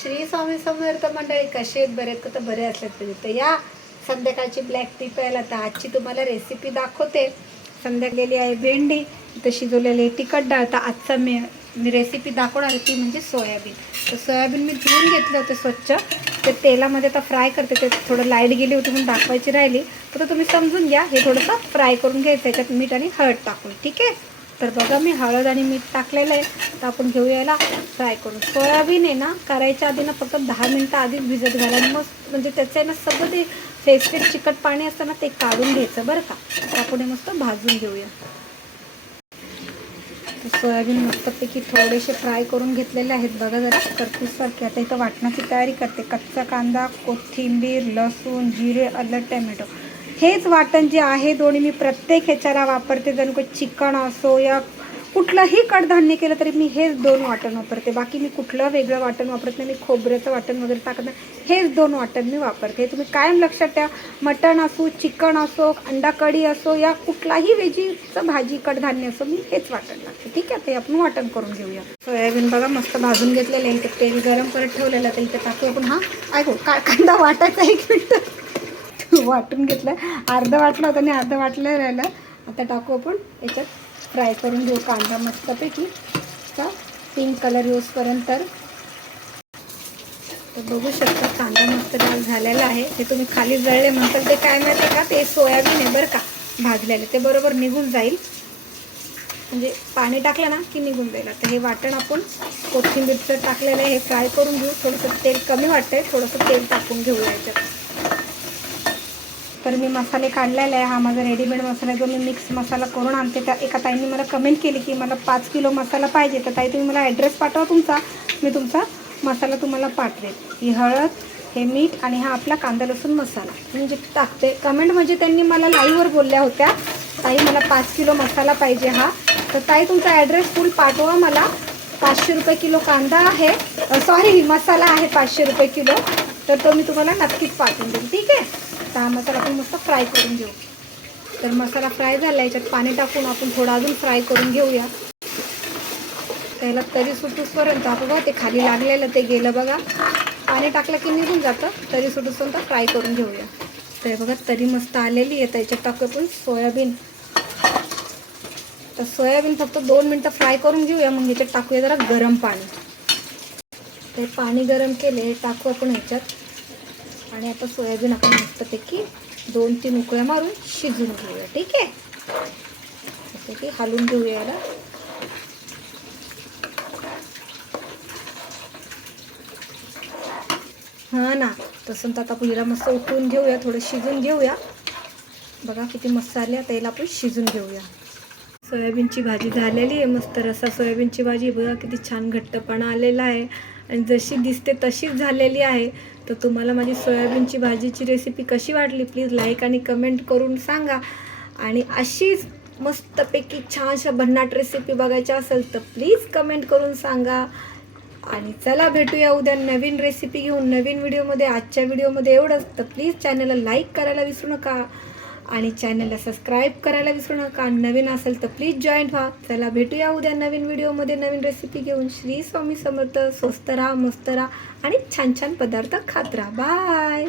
श्री स्वामी समर्थ मंडळी, कसे आहेत? बरे आहेत का? तर बरे असलेत पाहिजे. तर या संध्याकाळची ब्लॅक टी प्यायला. तर आजची तुम्हाला रेसिपी दाखवते. संध्याकाळी गेली आहे भेंडी, इथं शिजवलेली तिखट डाळ. तर आजचा मी रेसिपी दाखवणार ती म्हणजे सोयाबीन. तर सोयाबीन मी धुवून घेतलं होतं स्वच्छ. ते तेलामध्ये आता फ्राय करते. ते थोडं लाईट गेली होती म्हणून दाखवायची राहिली. तर तुम्ही समजून घ्या, हे थोडंसं फ्राय करून घ्यायचं. त्याच्यात मीठ आणि हळद टाकून, ठीक आहे. तर बघा, मी हळद आणि मीठ टाकलेलं आहे. तर आपण घेऊया याला फ्राय करून. सोयाबीन आहे ना, करायच्या आधी ना फक्त 10 मिनटं आधीच भिजत घाला. मस्त म्हणजे त्याचं आहे ना सगळं ते फेस्टेड चिकट पाणी असतं ना, ते काढून घ्यायचं बरं का. तर आपण हे मस्त भाजून घेऊया. तर सोयाबीन मस्तपैकी थोडेसे फ्राय करून घेतलेले आहेत बघा, जरा करपूससारखे. आता इथं वाटणाची तयारी करते. कच्चा कांदा, कोथिंबीर, लसूण, जिरे, आलं, टमॅटो. हेच वाटण जे आहे दोन्ही मी प्रत्येक ह्याच्याला वापरते. जणू काही चिकन असो या कुठलंही कडधान्य केलं तरी मी हेच 2 वाटण वापरते. बाकी मी कुठलं वेगळं वाटण वापरत नाही. मी खोबऱ्याचं वाटण वगैरे टाकत नाही. हेच 2 वाटण मी वापरते. तुम्ही कायम लक्षात ठेवा. मटण असो, चिकन असो, अंडा कढी असो या कुठलाही वेजीचं भाजी कडधान्य असो, मी हेच वाटण टाकते, ठीक आहे. ते आपण वाटण करून घेऊया. सोयाबीन बघा मस्त भाजून घेतलेलं आहे. इथे तेल गरम करत ठेवलेलं आहे. तर इथे टाकू आपण कांदा वाटायचा. 1 मिनिट वाटून घेतलं. अर्ध वाटलं होतं आणि अर्ध वाटलं राहिलं. आता टाकू आपण याच्यात. फ्राय करून घेऊ कांदा मस्तपैकी पिंक कलर यूजपर्यंत. तर बघू शकता कांदा मस्त लाल झालेला आहे. ते तुम्ही खाली जळले म्हणताल ते काय माहिती का, ते सोयाबीन आहे बरं का भाजलेले. ते बरोबर निघून जाईल, म्हणजे पाणी टाकलं ना की निघून जाईल. आता हे वाटण आपण कोथिंबीरचं टाकलेलं आहे. हे फ्राय करून घेऊ. थोडंसं तेल कमी वाटतंय, थोडंसं तेल टाकून घेऊया याच्यात. तर मी मसाले काढलेला आहे. हा माझा रेडीमेड मसाला जो मी मिक्स मसाला करून आणते. त्या एका ताईंनी मला कमेंट केली की मला 5 किलो मसाला पाहिजे. तर ताई तुम्ही मला ॲड्रेस पाठवा तुमचा, मी तुमचा मसाला तुम्हाला पाठवेल. ही हळद, हे मीठ आणि हा आपला कांदा लसूण मसाला म्हणजे टाकते. कमेंट म्हणजे त्यांनी मला लाईव्हवर बोलल्या होत्या, ताई मला 5 किलो मसाला पाहिजे हा. तर ताई तुमचा ॲड्रेस फुल पाठवा मला. 500 रुपये किलो कांदा आहे, सॉरी मसाला आहे 500 रुपये किलो. तर तो मी तुम्हाला नक्कीच पाठवून देईन, ठीक आहे. तर हा मसाला आपण मस्त फ्राय करून घेऊ. तर मसाला फ्राय झाला, याच्यात पाणी टाकून आपण थोडा अजून फ्राय करून घेऊया. त्याला तरी सुटूसपर्यंत आपण बघा ते खाली लागलेलं ते गेलं बघा. पाणी टाकलं की निघून जातं. तरी सुटूसपर्यंत फ्राय करून घेऊया. तर बघा तरी मस्त आलेली आहे. त्याच्यात टाकू आपण सोयाबीन. तर सोयाबीन फक्त 2 मिनटं फ्राय करून घेऊया. मग याच्यात टाकूया जरा गरम पाणी. ते पाणी गरम केले टाकू आपण ह्याच्यात. आणि आता सोयाबीन आपण मस्तपैकी 2-3 उकळ्या मारून शिजून घेऊया, ठीक आहे. जसं की हलवून घेऊया याला. हां ना, तसं तर आता आपण हिला मस्त उकळून घेऊया, थोडं शिजून घेऊया. बघा किती मस्त आले. आता याला आपण शिजून घेऊया. सोयाबीनची भाजी झालेली आहे. मस्त रसा सोयाबीनची भाजी बघा किती छान घट्टपणा आलेला आहे आणि जशी दिसते तशीच झालेली आहे. तर तुम्हाला माझी सोयाबीनची भाजीची रेसिपी कशी वाटली प्लीज लाईक आणि कमेंट करून सांगा. आणि अशीच मस्तपैकी छानशा भन्नाट रेसिपी बघायच्या असेल तर प्लीज कमेंट करून सांगा. आणि चला भेटूया उद्या नवीन रेसिपी घेऊन नवीन व्हिडिओमध्ये. आजच्या व्हिडिओमध्ये एवढंच. तर प्लीज चॅनलला लाईक करायला विसरू नका आणि चॅनलला सबस्क्राईब करायला विसरू नका. नवीन असेल तर प्लीज जॉईन व्हा. चला भेटूया उद्या नवीन व्हिडिओमध्ये नवीन रेसिपी घेऊन. श्री स्वामी समर्थ. स्वस्त राहा, मस्त राहा आणि छान छान पदार्थ खात राहा. बाय.